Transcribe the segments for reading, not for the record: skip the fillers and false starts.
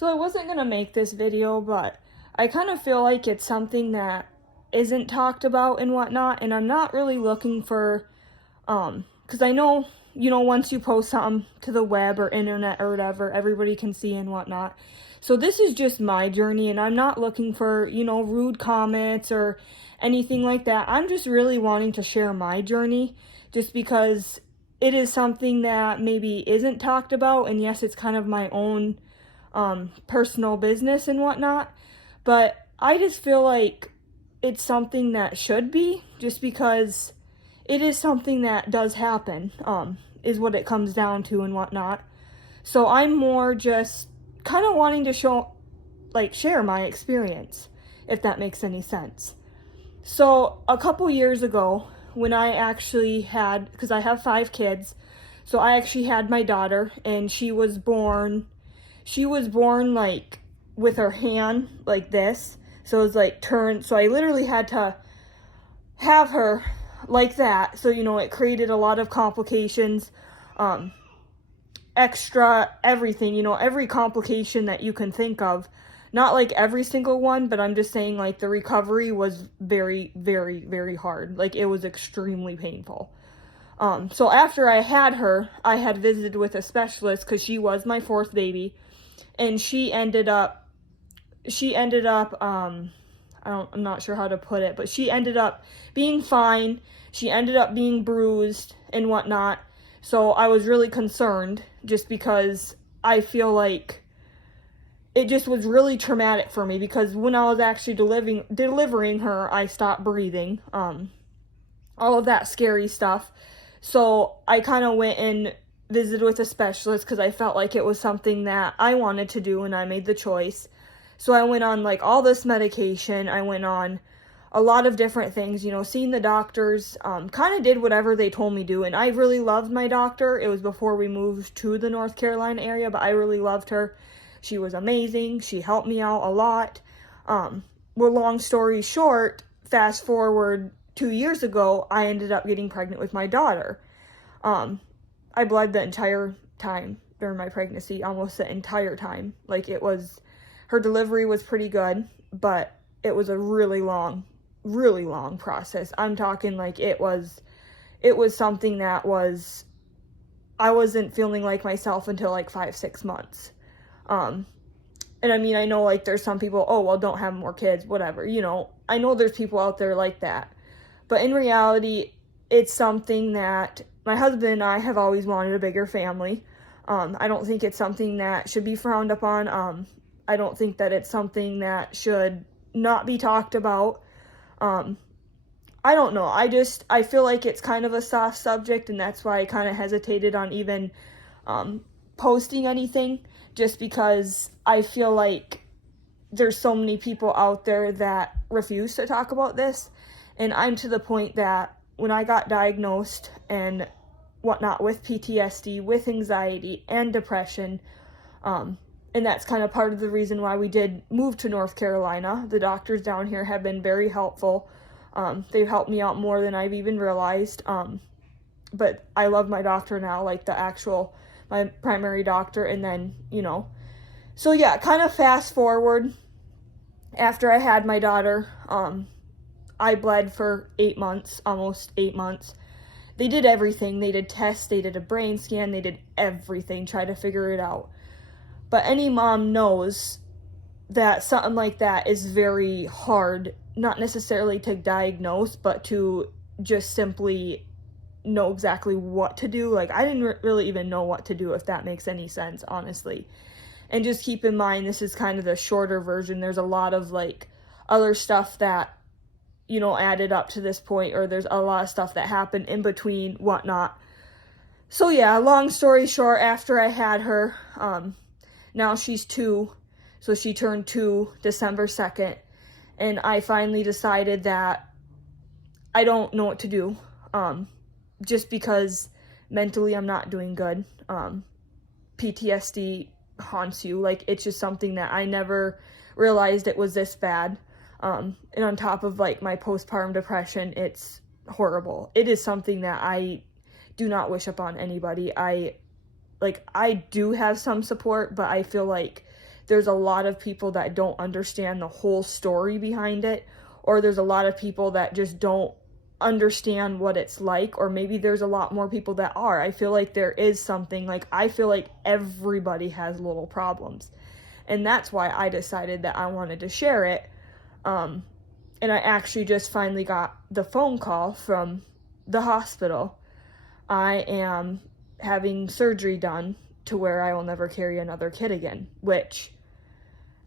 So I wasn't going to make this video, but I kind of feel like it's something that isn't talked about and whatnot, and I'm not really looking for, because I know, once you post something to the web or internet or whatever, everybody can see and whatnot. So this is just my journey, and I'm not looking for, rude comments or anything like that. I'm just really wanting to share my journey, just because it is something that maybe isn't talked about, and yes, it's kind of my own personal business and whatnot, but I just feel like it's something that should be, just because it is something that does happen, is what it comes down to and whatnot. So I'm more just kind of wanting to share my experience, if that makes any sense. So a couple years ago, when I actually had, because I have 5 kids, so I actually had my daughter, and she was born like with her hand like this. So it was like turned. So I literally had to have her like that. So, it created a lot of complications, extra everything, every complication that you can think of. Not like every single one, but I'm just saying like the recovery was very, very, very hard. Like it was extremely painful. So after I had her, I had visited with a specialist because she was my 4th baby. And she ended up, I'm not sure how to put it, but she ended up being fine. She ended up being bruised and whatnot. So I was really concerned, just because I feel like it just was really traumatic for me, because when I was actually delivering her, I stopped breathing, all of that scary stuff. So I kind of went and visited with a specialist because I felt like it was something that I wanted to do, and I made the choice. So I went on like all this medication. I went on a lot of different things, seeing the doctors, kind of did whatever they told me to. And I really loved my doctor. It was before we moved to the North Carolina area, but I really loved her. She was amazing. She helped me out a lot. Well, long story short, fast forward 2 years ago, I ended up getting pregnant with my daughter. I bled the entire time during my pregnancy, almost the entire time. Like her delivery was pretty good, but it was a really long process. I'm talking like it was something that I wasn't feeling like myself until like 5-6 months. And I mean, I know like there's some people, oh, well, don't have more kids, whatever, I know there's people out there like that. But in reality, it's something that my husband and I have always wanted, a bigger family. I don't think it's something that should be frowned upon. I don't think that it's something that should not be talked about. I don't know. I feel like it's kind of a soft subject, and that's why I kind of hesitated on even posting anything, just because I feel like there's so many people out there that refuse to talk about this. And I'm to the point that when I got diagnosed and whatnot with PTSD, with anxiety and depression, and that's kind of part of the reason why we did move to North Carolina. The doctors down here have been very helpful. They've helped me out more than I've even realized. But I love my doctor now, like my primary doctor. And then, so yeah, kind of fast forward. After I had my daughter, I bled for 8 months, almost 8 months. They did everything. They did tests, they did a brain scan, they did everything, try to figure it out. But any mom knows that something like that is very hard, not necessarily to diagnose, but to just simply know exactly what to do. Like, I didn't really even know what to do, if that makes any sense, honestly. And just keep in mind, this is kind of the shorter version. There's a lot of like other stuff that added up to this point, or there's a lot of stuff that happened in between, whatnot. So yeah, long story short, after I had her, now she's 2, so she turned 2 December 2nd, and I finally decided that I don't know what to do, just because mentally I'm not doing good. PTSD haunts you. Like, it's just something that I never realized it was this bad. And on top of like my postpartum depression, it's horrible. It is something that I do not wish upon anybody. I do have some support, but I feel like there's a lot of people that don't understand the whole story behind it, or there's a lot of people that just don't understand what it's like, or maybe there's a lot more people that are. I feel like there is something, like, I feel like everybody has little problems. And that's why I decided that I wanted to share it. And I actually just finally got the phone call from the hospital. I am having surgery done to where I will never carry another kid again, which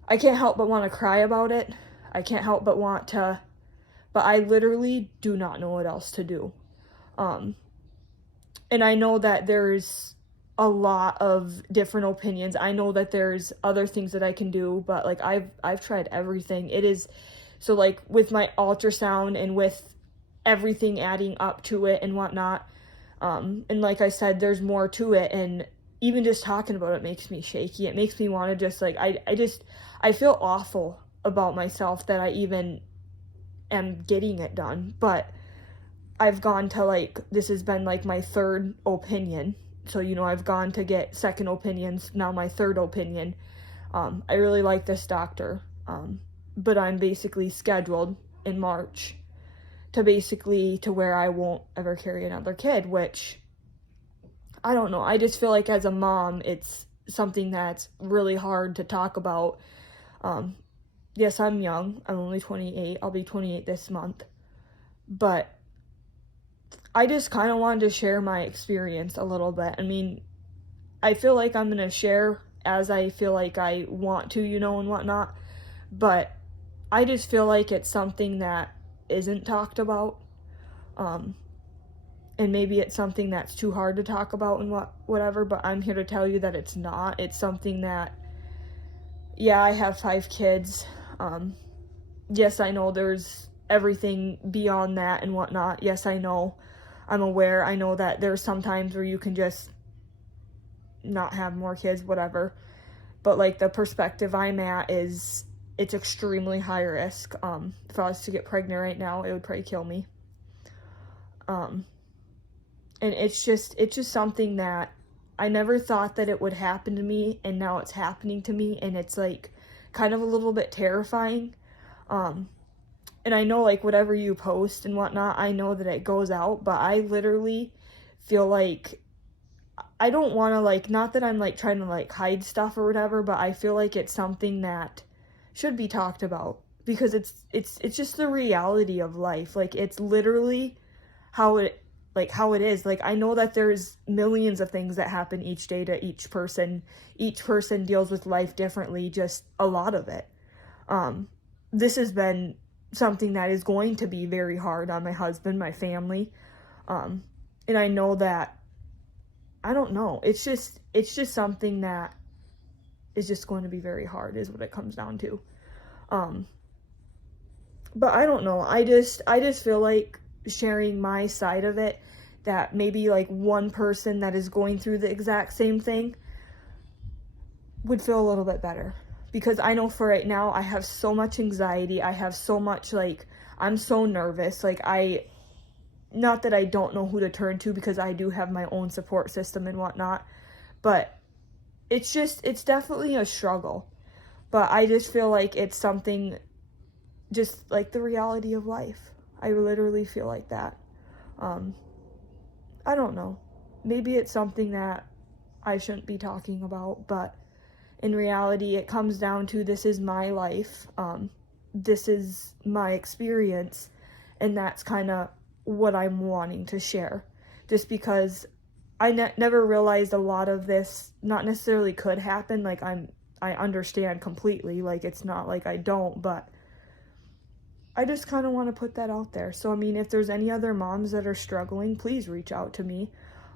I can't help but want to cry about it. I can't help but want to, but I literally do not know what else to do. And I know that there's a lot of different opinions. I know that there's other things that I can do, but like I've tried everything. It is so, like, with my ultrasound and with everything adding up to it and whatnot. And like I said, there's more to it, and even just talking about it makes me shaky. It makes me want to just, like, I feel awful about myself that I even am getting it done. But I've gone to, like, this has been like my third opinion. So, you know, I've gone to get second opinions, now my third opinion. I really like this doctor, but I'm basically scheduled in March to where I won't ever carry another kid, which, I don't know. I just feel like as a mom, it's something that's really hard to talk about. Yes, I'm young. I'm only 28. I'll be 28 this month. But I just kind of wanted to share my experience a little bit. I mean, I feel like I'm going to share as I feel like I want to, you know, and whatnot. But I just feel like it's something that isn't talked about. And maybe it's something that's too hard to talk about and whatever, but I'm here to tell you that it's not. It's something that, yeah, I have 5 kids. Yes, I know there's everything beyond that and whatnot. Yes, I know. I'm aware. I know that there's some times where you can just not have more kids, whatever. But, like, the perspective I'm at is it's extremely high risk. If I was to get pregnant right now, it would probably kill me. And it's just something that I never thought that it would happen to me, and now it's happening to me, and it's, like, kind of a little bit terrifying. And I know, like, whatever you post and whatnot, I know that it goes out, but I literally feel like I don't want to, like, not that I'm, like, trying to, like, hide stuff or whatever, but I feel like it's something that should be talked about, because it's just the reality of life. Like, it's literally how it is. Like, I know that there's millions of things that happen each day to each person. Each person deals with life differently, just a lot of it. This has been something that is going to be very hard on my husband, my family. And I know that, I don't know, it's just something that is just going to be very hard, is what it comes down to. But I don't know, I just feel like sharing my side of it, that maybe, like, one person that is going through the exact same thing would feel a little bit better. Because I know for right now, I have so much anxiety, I have so much, like, I'm so nervous, like, not that I don't know who to turn to, because I do have my own support system and whatnot, but it's definitely a struggle. But I just feel like it's something, just like the reality of life. I literally feel like that. I don't know. Maybe it's something that I shouldn't be talking about, but in reality, it comes down to, this is my life. This is my experience, and that's kind of what I'm wanting to share. Just because I never realized a lot of this not necessarily could happen. Like, I understand completely. Like, it's not like I don't, but I just kind of want to put that out there. So, I mean, if there's any other moms that are struggling, please reach out to me.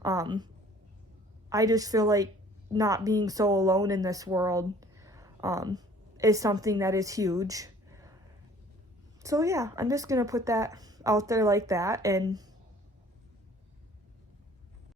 I just feel like not being so alone in this world is something that is huge. So, yeah, I'm just going to put that out there like that. And